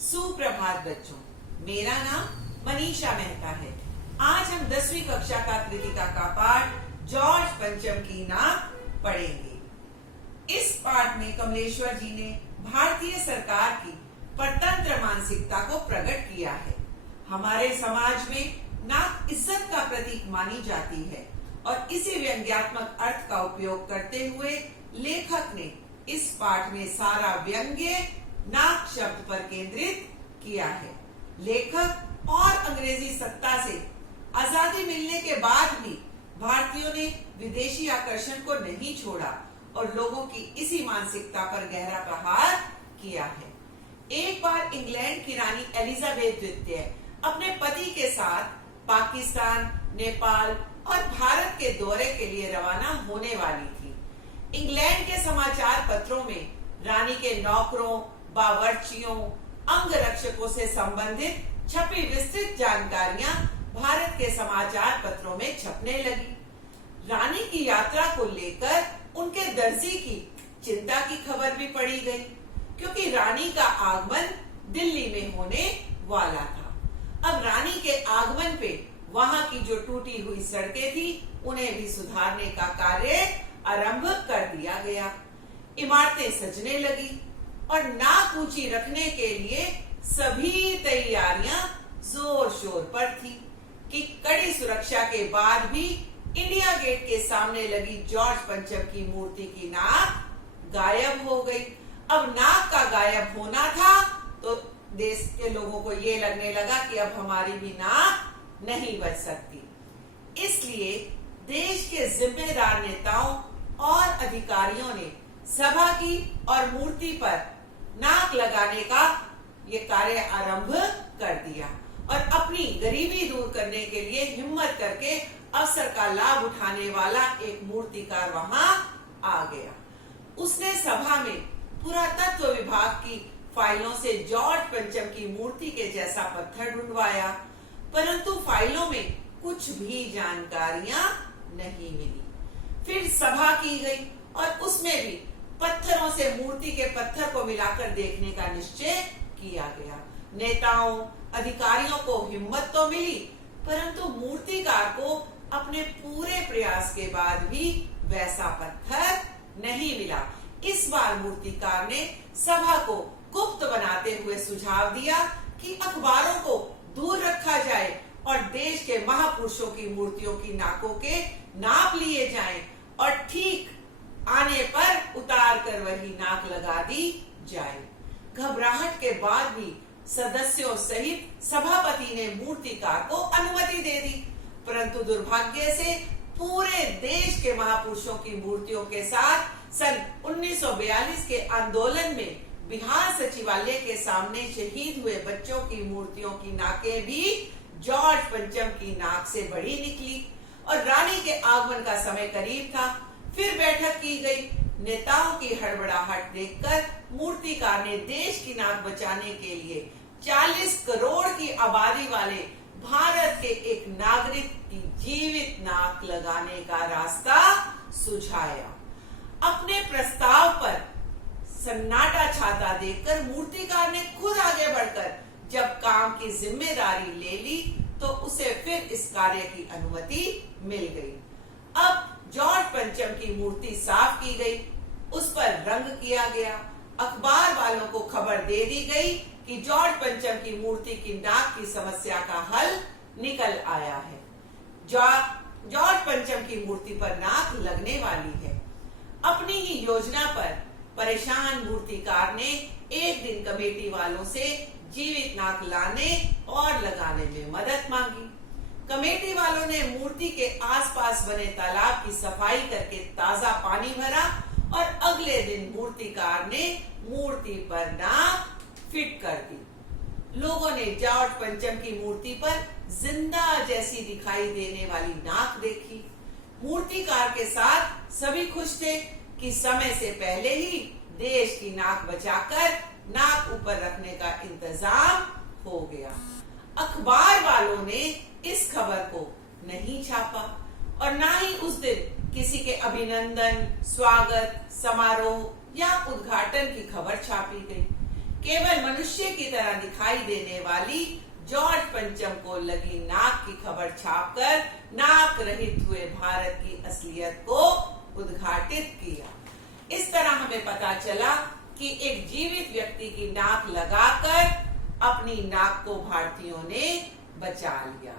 सुप्रभात बच्चों, मेरा नाम मनीषा मेहता है। आज हम 10वीं कक्षा का कृतिका का पाठ जॉर्ज पंचम की नाक पढ़ेंगे। इस पाठ में कमलेश्वर जी ने भारतीय सरकार की परतंत्र मानसिकता को प्रकट किया है। हमारे समाज में नाक इज्जत का प्रतीक मानी जाती है और इसी व्यंग्यात्मक अर्थ का उपयोग करते हुए लेखक ने इस पाठ में सारा व्यंग्य नाक शब्द पर केंद्रित किया है। लेखक और अंग्रेजी सत्ता से आजादी मिलने के बाद भी भारतीयों ने विदेशी आकर्षण को नहीं छोड़ा और लोगों की इसी मानसिकता पर गहरा प्रहार किया है। एक बार इंग्लैंड की रानी एलिजाबेथ द्वितीय अपने पति के साथ पाकिस्तान, नेपाल और भारत के दौरे के लिए रवाना होने वाली थी। इंग्लैंड के समाचार पत्रों में रानी के नौकरों, बावर्चियों, अंगरक्षकों से संबंधित छपी विस्तृत जानकारियां भारत के समाचार पत्रों में छपने लगी। रानी की यात्रा को लेकर उनके दर्जी की चिंता की खबर भी पड़ी गई, क्योंकि रानी का आगमन दिल्ली में होने वाला था। अब रानी के आगमन पे वहां की जो टूटी हुई सड़कें थी, उन्हें भी सुधारने का कार्य आरंभ कर दिया गया। इमारतें सजने लगी और नाक ऊंची रखने के लिए सभी तैयारियां जोर शोर पर थी कि कड़ी सुरक्षा के बाद भी इंडिया गेट के सामने लगी जॉर्ज पंचम की मूर्ति की नाक गायब हो गई। अब नाक का गायब होना था तो देश के लोगों को ये लगने लगा कि अब हमारी भी नाक नहीं बच सकती। इसलिए देश के जिम्मेदार नेताओं और अधिकारियों ने सभा की और मूर्ति पर नाक लगाने का ये कार्य आरंभ कर दिया और अपनी गरीबी दूर करने के लिए हिम्मत करके अवसर का लाभ उठाने वाला एक मूर्तिकार वहां आ गया। उसने सभा में पुरातत्व विभाग की फाइलों से जॉर्ज पंचम की मूर्ति के जैसा पत्थर ढूंढवाया, परंतु फाइलों में कुछ भी जानकारियां नहीं मिली। फिर सभा की गई और उसमें भी पत्थरों से मूर्ति के पत्थर को मिलाकर देखने का निश्चय किया गया। नेताओं, अधिकारियों को हिम्मत तो मिली, परंतु मूर्तिकार को अपने पूरे प्रयास के बाद भी वैसा पत्थर नहीं मिला। इस बार मूर्तिकार ने सभा को गुप्त बनाते हुए सुझाव दिया कि अखबारों को दूर रखा जाए और देश के महापुरुषों की मूर्तियों की नाकों के नाप लिए जाएं और ठीक आने पर उतार कर वही नाक लगा दी जाए। घबराहट के बाद भी सदस्यों सहित सभापति ने मूर्तिकार को अनुमति दे दी, परंतु दुर्भाग्य से पूरे देश के महापुरुषों की मूर्तियों के साथ सन 1942 के आंदोलन में बिहार सचिवालय के सामने शहीद हुए बच्चों की मूर्तियों की नाकें भी जॉर्ज पंचम की नाक से बड़ी निकली और रानी के आगमन का समय करीब था। फिर बैठक की गई। नेताओं की हड़बड़ाहट देखकर मूर्तिकार ने देश की नाक बचाने के लिए 40 करोड़ की आबादी वाले भारत के एक नागरिक की जीवित नाक लगाने का रास्ता सुझाया। अपने प्रस्ताव पर सन्नाटा छाता देखकर मूर्तिकार ने खुद आगे बढ़कर जब काम की जिम्मेदारी ले ली तो उसे फिर इस कार्य की अनुमति मिल गई। अब जॉर्ज पंचम की मूर्ति साफ की गई, उस पर रंग किया गया। अखबार वालों को खबर दे दी गई कि जॉर्ज पंचम की मूर्ति की नाक की समस्या का हल निकल आया है। जॉर्ज पंचम की मूर्ति पर नाक लगने वाली है। अपनी ही योजना पर परेशान मूर्तिकार ने एक दिन कमेटी वालों से जीवित नाक लाने और लगाने में मदद मांगी। कमेटी वालों ने मूर्ति के आसपास बने तालाब की सफाई करके ताजा पानी भरा और अगले दिन मूर्तिकार ने मूर्ति पर नाक फिट कर दी। लोगों ने जॉर्ज पंचम की मूर्ति पर जिंदा जैसी दिखाई देने वाली नाक देखी। मूर्तिकार के साथ सभी खुश थे कि समय से पहले ही देश की नाक बचाकर नाक ऊपर रखने का इंतजाम हो गया। अखबार वालों ने इस खबर को नहीं छापा और ना ही उस दिन किसी के अभिनंदन, स्वागत समारोह या उद्घाटन की खबर छापी गई। केवल मनुष्य की तरह दिखाई देने वाली जॉर्ज पंचम को लगी नाक की खबर छापकर नाक रहित हुए भारत की असलियत को उद्घाटित किया। इस तरह हमें पता चला कि एक जीवित व्यक्ति की नाक लगाकर अपनी नाक को भारतीयों ने बचा लिया।